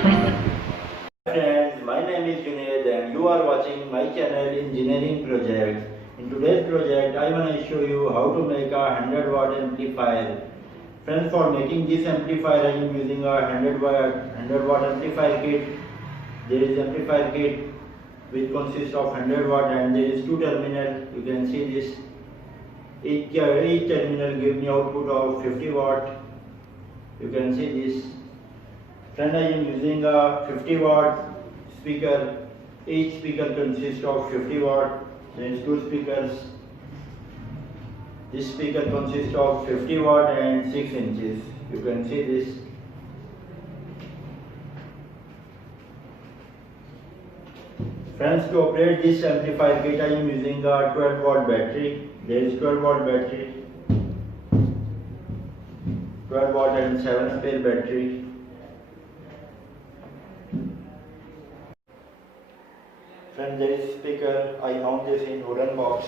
Friends, my name is Junaid and you are watching my channel Engineering Projects. In today's project, I want to show you how to make a 100-watt amplifier. Friends, for making this amplifier, I am using a 100-watt amplifier kit. There is amplifier kit which consists of 100 watt and there is two terminal. You can see this. Each terminal gives me output of 50 watt. You can see this. Friend, I am using a 50 watt speaker. Each speaker consists of 50 watt. There is two speakers. This speaker consists of 50 watt and 6 inches. You can see this. Friends, to operate this amplifier kit, I am using a 12 watt battery. There is 12 watt battery, 12 watt and 7 ampere battery. Friends, there is speaker. I mount this in wooden box.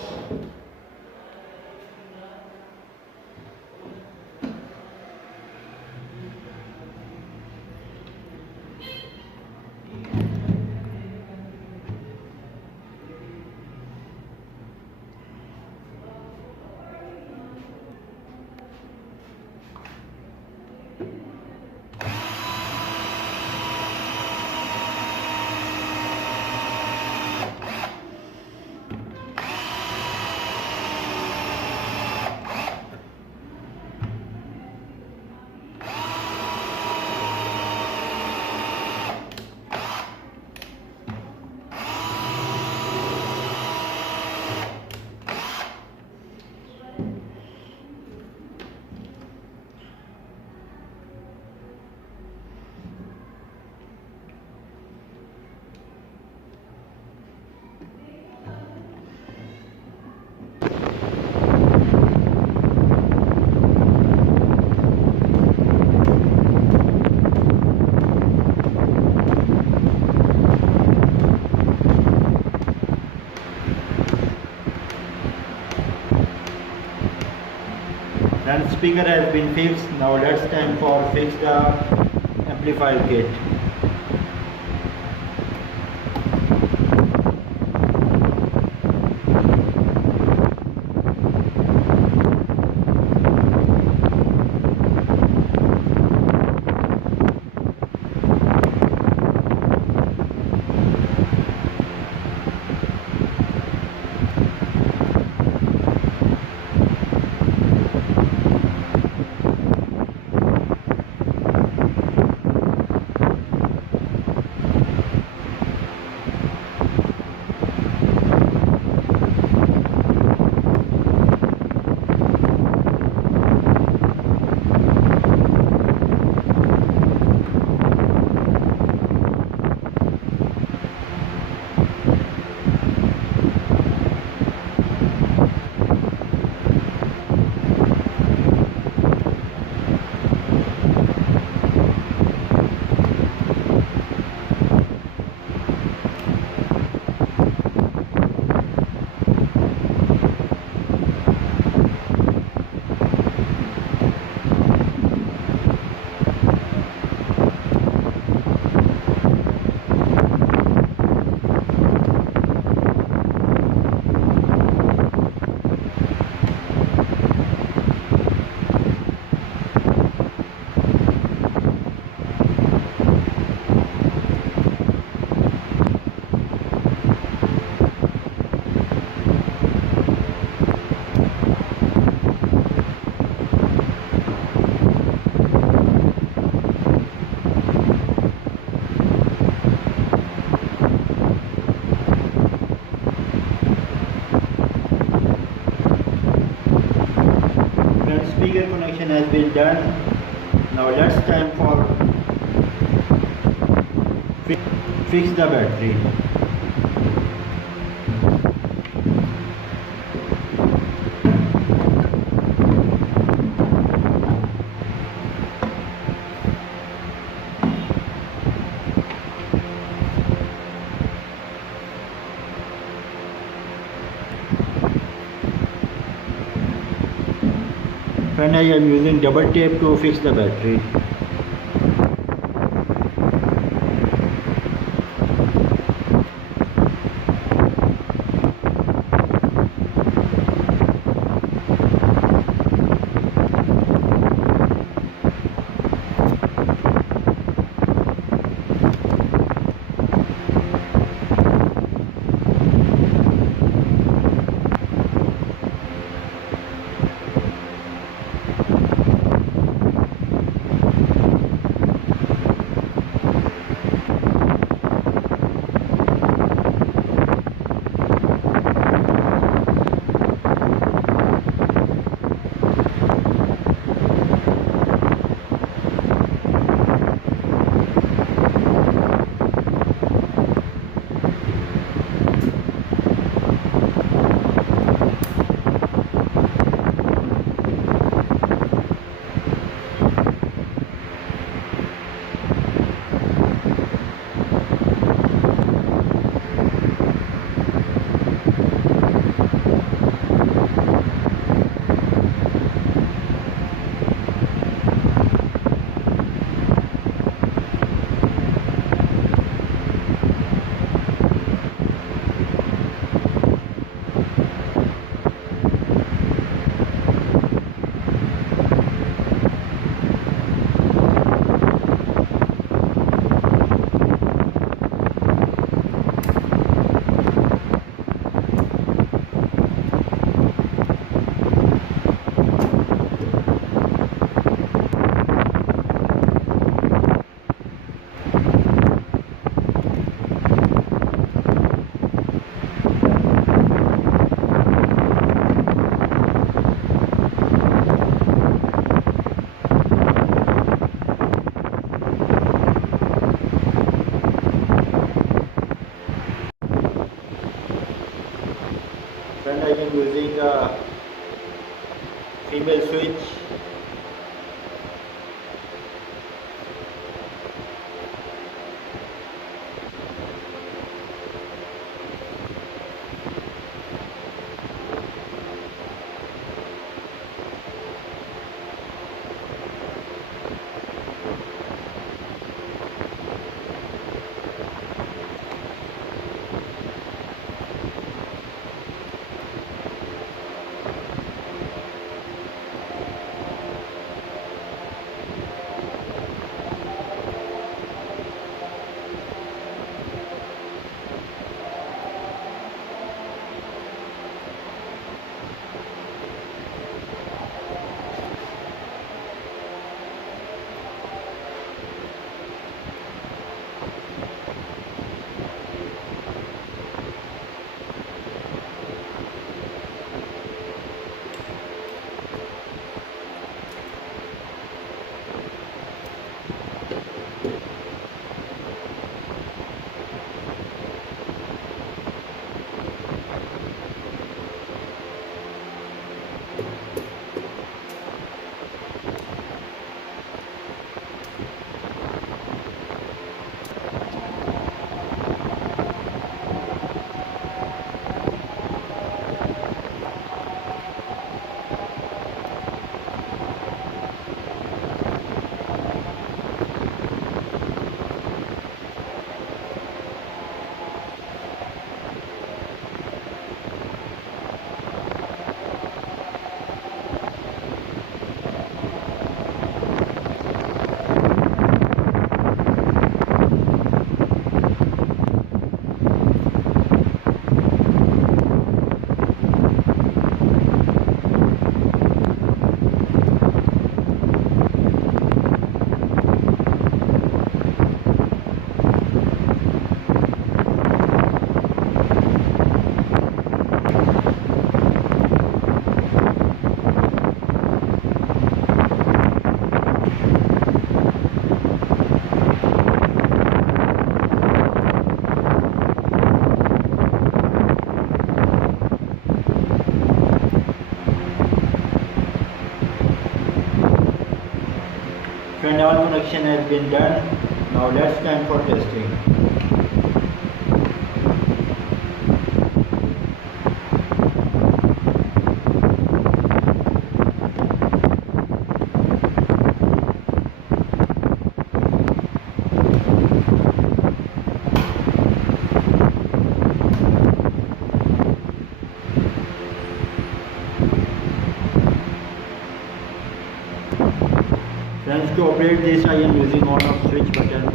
And speaker has been fixed. Now let's time for fix the amplifier kit. Speaker connection has been done. Now let's time for fix the battery. And I am using double tape to fix the battery. all connection has been done. Now let's time for testing. Friends, to operate this I am using on off switch button.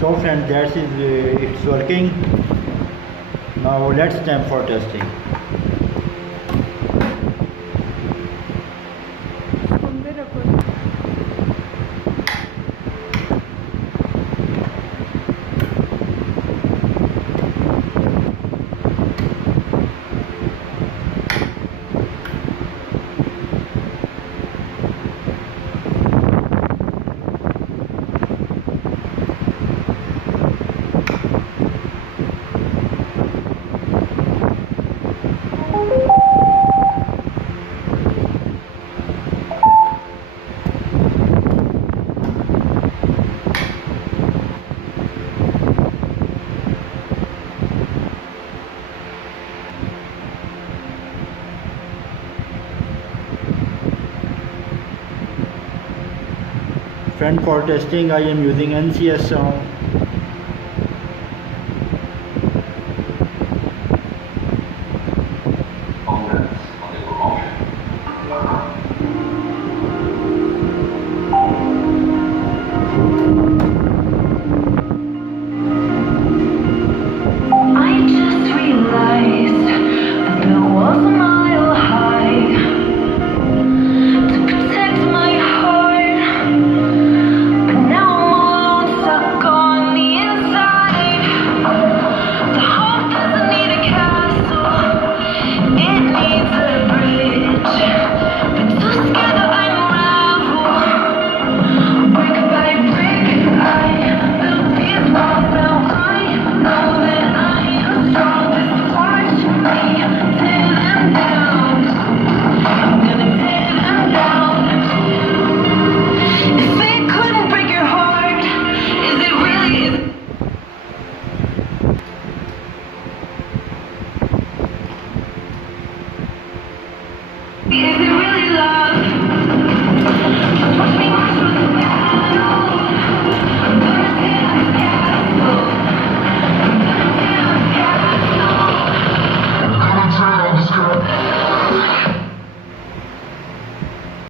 So friends, that is it's working. Now let's time for testing. Friend, for testing I am using NCS sound.